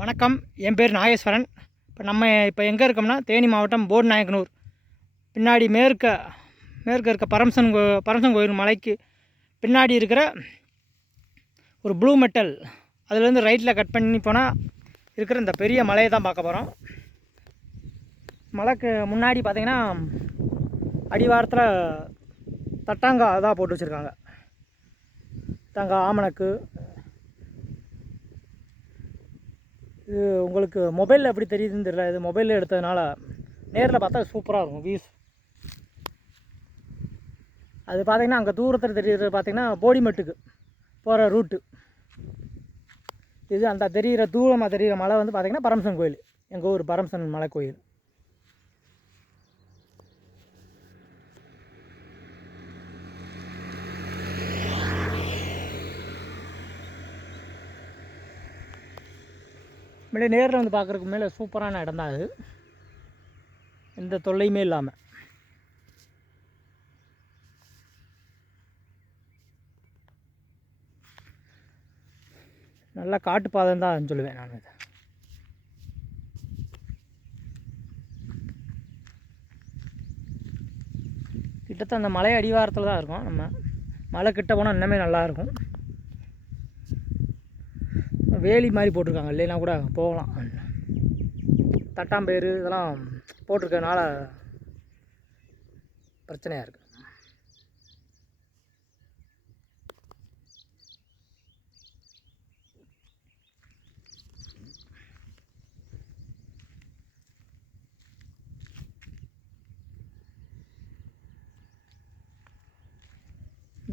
வணக்கம். என் பேர் நாகேஸ்வரன். இப்போ நம்ம இப்போ எங்கே இருக்கோம்னா தேனி மாவட்டம் போர்டு நாயக்கனூர் பின்னாடி மேற்க மேற்க இருக்க பரம்சன் கோ பரம்சன் கோயில் மலைக்கு பின்னாடி இருக்கிற ஒரு ப்ளூ மெட்டல் அதுலேருந்து ரைட்டில் கட் பண்ணி போனால் இருக்கிற இந்த பெரிய மலையை தான் பார்க்க போகிறோம் மலைக்கு முன்னாடி பார்த்திங்கன்னா அடிவாரத்தில் தட்டாங்கா அதான் போட்டு வச்சுருக்காங்க. தங்க ஆமணக்கு இது உங்களுக்கு மொபைலில் எப்படி தெரியுதுன்னு தெரியல. இது மொபைலில் எடுத்ததுனால நேரில் பார்த்தா சூப்பராக இருக்கும் வியூஸ் அது பார்த்திங்கன்னா அங்கே தூரத்தில் தெரியுறது பார்த்திங்கன்னா போடிமெட்டுக்கு போகிற ரூட்டு இது அந்த தெரிகிற தூரமாக தெரிகிற மலை வந்து பார்த்திங்கன்னா பரமசன் கோயில். எங்கள் ஊர் பரமசன் மலை கோயில். முன்னாடி நேரில் வந்து பார்க்குறதுக்கு மேலே சூப்பரான இடம் தான் அது. எந்த தொல்லையுமே இல்லாமல் நல்லா காட்டு பாதம் தான் சொல்லுவேன் நான் இதை. கிட்டத்தட்ட அந்த மலை அடிவாரத்தில் தான் இருக்கும் நம்ம. மலை கிட்ட போனால் இன்னுமே நல்லாயிருக்கும் வேலி மாதிரி போட்டிருக்காங்க. இல்லைன்னா கூட போகலாம். தட்டாம்பேர் இதெல்லாம் போட்டிருக்கனால பிரச்சனையாக இருக்குது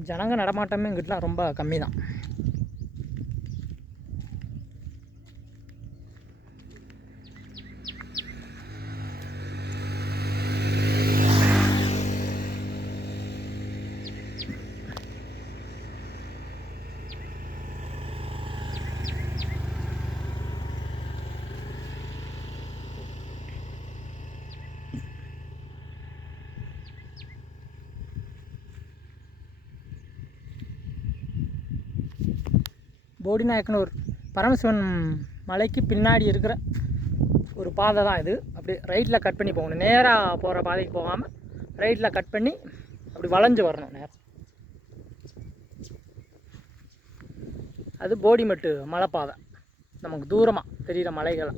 ஜனங்க நடமாட்டமே இங்கிட்டலாம் ரொம்ப கம்மி தான் போடிநாயக்கனூர் பரமசிவன் மலைக்கு பின்னாடி இருக்கிற ஒரு பாதை தான் இது. அப்படி ரைட்டில் கட் பண்ணி போகணும். நேராக போகிற பாதைக்கு போகாமல் ரைட்டில் கட் பண்ணி அப்படி வளைஞ்சு வரணும் நேரம் அது போடிமெட்டு மலைப்பாதை. நமக்கு தூரமாக தெரிகிற மலைகள்.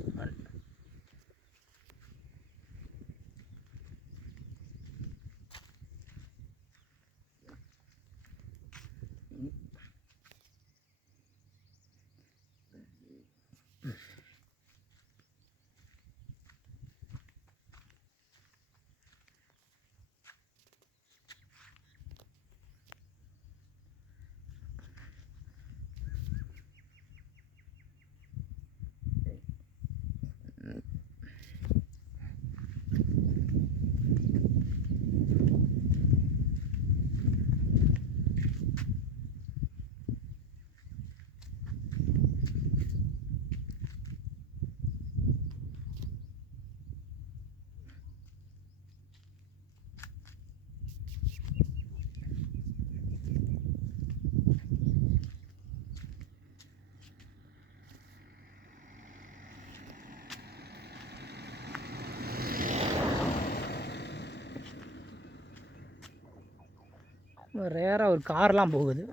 ரேராக ஒரு கார்லாம் போகுது.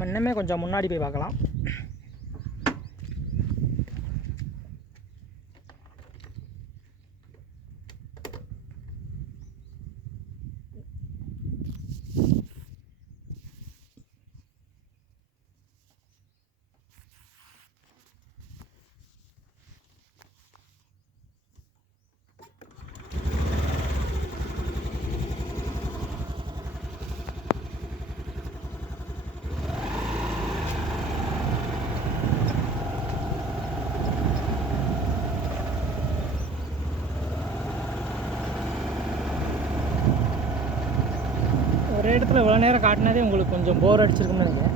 நம்ம இன்னுமே கொஞ்சம் முன்னாடி போய் பார்க்கலாம் ஒரே இடத்துல இவ்வளோ நேரம் காட்டினதே உங்களுக்கு கொஞ்சம் போர் அடிச்சிருக்குன்னு நினைக்கிறேன்.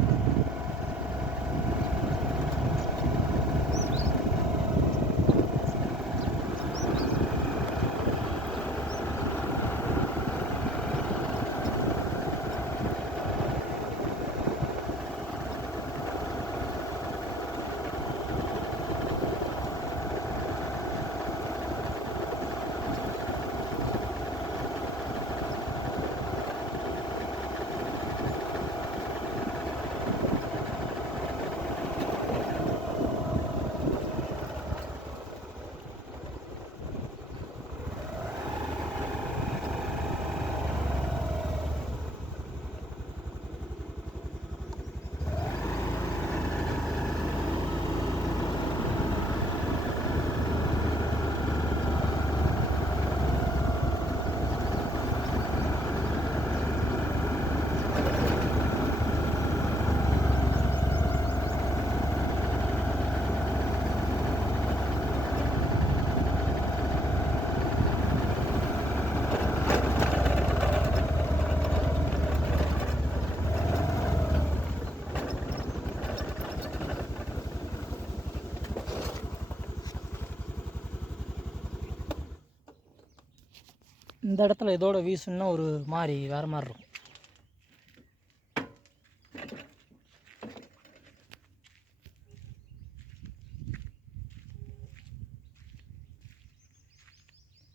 இந்த இடத்துல இதோட வீசுன்னா ஒரு மாதிரி வேறு மாதிரி இருக்கும்.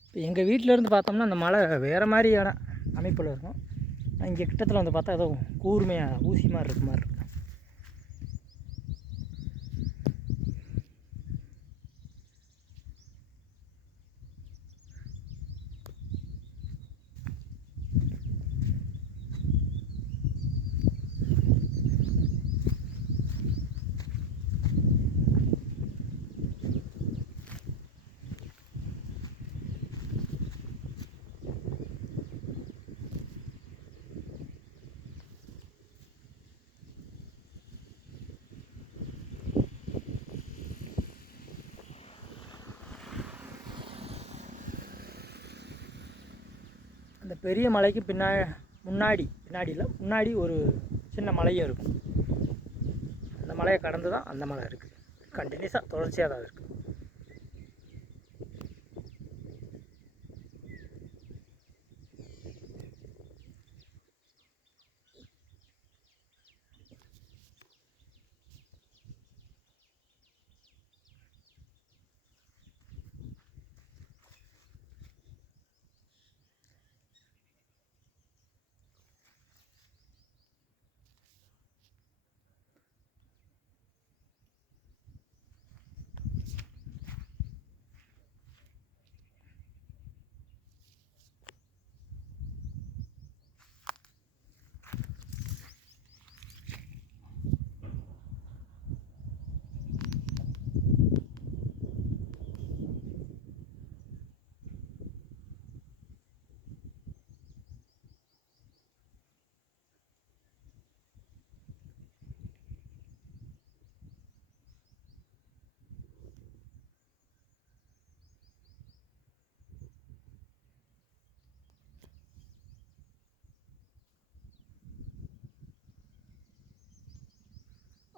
இப்போ எங்கள் வீட்டில் இருந்து பார்த்தோம்னா அந்த மலை வேறு மாதிரியான அமைப்பில் இருக்கும். இங்கே கிட்டத்தில் வந்து பார்த்தா ஏதோ கூர்மையாக ஊசி மாதிரி இருக்க மாதிரி இருக்கும் அந்த பெரிய மலைக்கு பின்னா முன்னாடி பின்னாடி இல்லை முன்னாடி ஒரு சின்ன மலையும் இருக்கும். அந்த மலையை கடந்து தான் அந்த மலை இருக்குது கண்டினியூஸாக தொடர்ச்சியாக தான் இருக்குது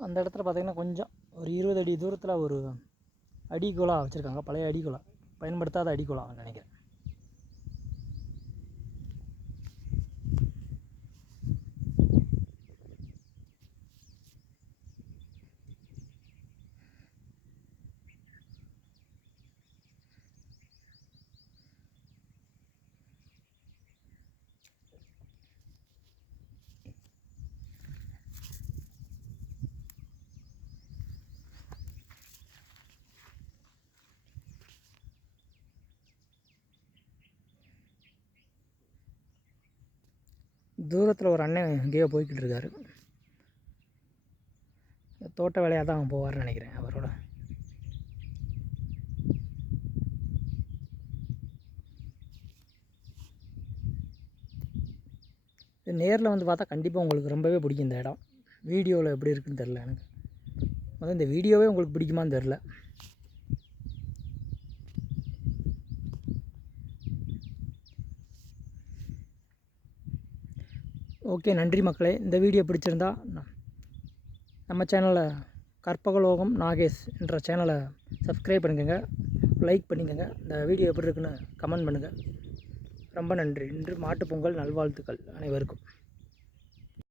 அந்த இடத்துல பார்த்திங்கன்னா கொஞ்சம் ஒரு இருபது அடி தூரத்தில் ஒரு அடிக்குழா வச்சுருக்காங்க. பழைய அடிக்குழா பயன்படுத்தாத அடிக்குழா நினைக்கிறேன். தூரத்தில் ஒரு அண்ணன் எங்கேயோ போய்கிட்டு இருக்காரு. தோட்ட வேலையாக தான் அவன் போவார்னு நினைக்கிறேன் அவரோட. நேரில் வந்து பார்த்தா கண்டிப்பாக உங்களுக்கு ரொம்பவே பிடிக்கும் இந்த இடம். வீடியோவில் எப்படி இருக்குன்னு தெரில எனக்கு. முதல்ல இந்த வீடியோவே உங்களுக்கு பிடிக்குமான்னு தெரில ஓகே நன்றி மக்களே. இந்த வீடியோ பிடிச்சிருந்தா நம்ம சேனலை கற்பகலோகம் நாகேஷ் என்ற சேனலை சப்ஸ்கிரைப் பண்ணிக்கோங்க. லைக் பண்ணிக்கோங்க. இந்த வீடியோ எப்படி இருக்குன்னு கமெண்ட் பண்ணுங்கள் ரொம்ப நன்றி. இன்று மாட்டுப்பொங்கல் நல்வாழ்த்துக்கள் அனைவருக்கும்.